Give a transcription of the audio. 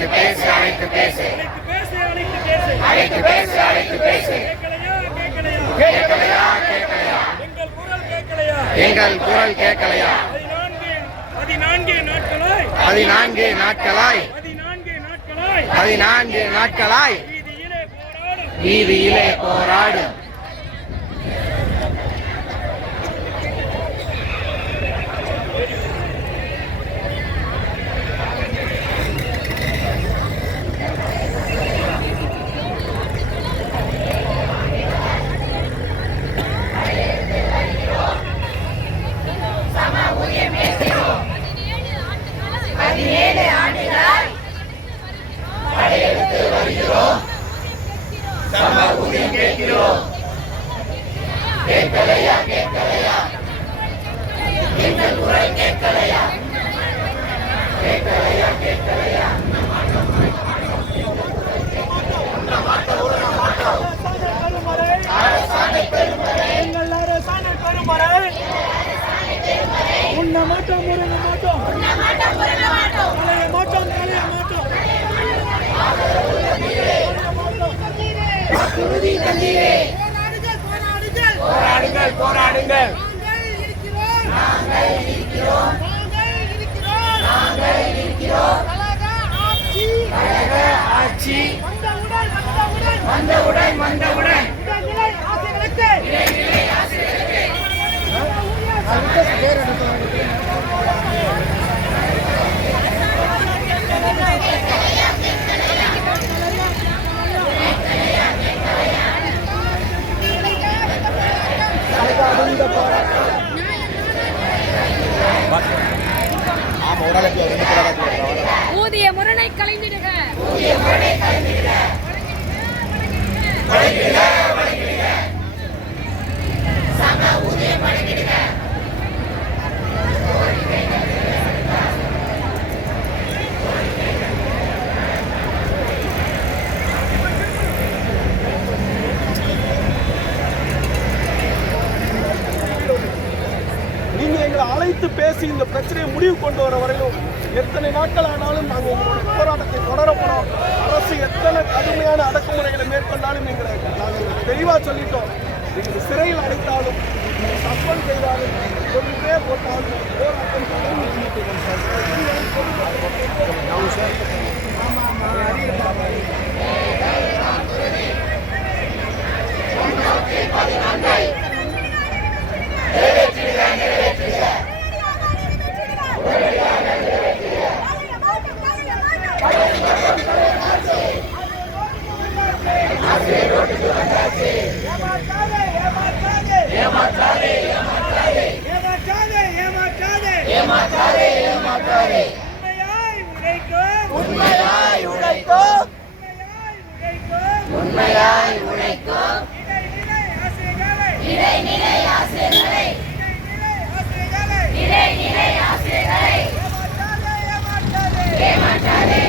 அழைத்து பேசு அழைத்து பேசு அழைத்து பேசு அழைத்து பேசு. கேட்கலையா கேட்கலையா எங்கள் குரல் கேட்கலையா? 14 நாட்களாய் வீதியிலே போராடும். படையெடுத்து வருகிறோம், சம ஊதியம் கேட்கிறோம். கேட்கலையா கேட்கலையா எங்கள் குரல் கேட்கலையா? கேட்கலையா கேட்கலையா? அரசாணை பெருமறை எங்கள் அரசாணை பெருமறை. உண்ண மாட்டோம் முருங்க மாட்டோம் கலைய மாட்டோம் கலைய மாட்டோம். வாக்குறுதி தந்தீரே, போராடுங்கள் போராடுங்கள். நாங்கள் இருக்கிறோம் கழக ஆட்சி வந்தவுடன் ஊதிய முரணை கலைந்திடுக. சம ஊதியம் வழங்கிடுக. நீங்க எங்களை அழைத்து பேசி இந்த பிரச்சனையை முடிவு கொண்டு வர வரையிலும் எத்தனை நாட்கள் ஆனாலும் நாங்கள் எங்களுடைய போராட்டத்தை தொடரப்போறோம். அரசு எத்தனை கடுமையான அடக்குமுறைகளை மேற்கொண்டாலும் எங்களை நாங்கள் தெளிவாக சொல்லிட்டோம். எங்களை சிறையில் அடைத்தாலும் சஸ்பெண்ட் செய்தாலும் கொண்டுட்டே போட்டாலும் போராட்டம் உண்மையாய் உழைக்கும் இடைநிலை ஆசிரியர்களை ஏமாற்றாதே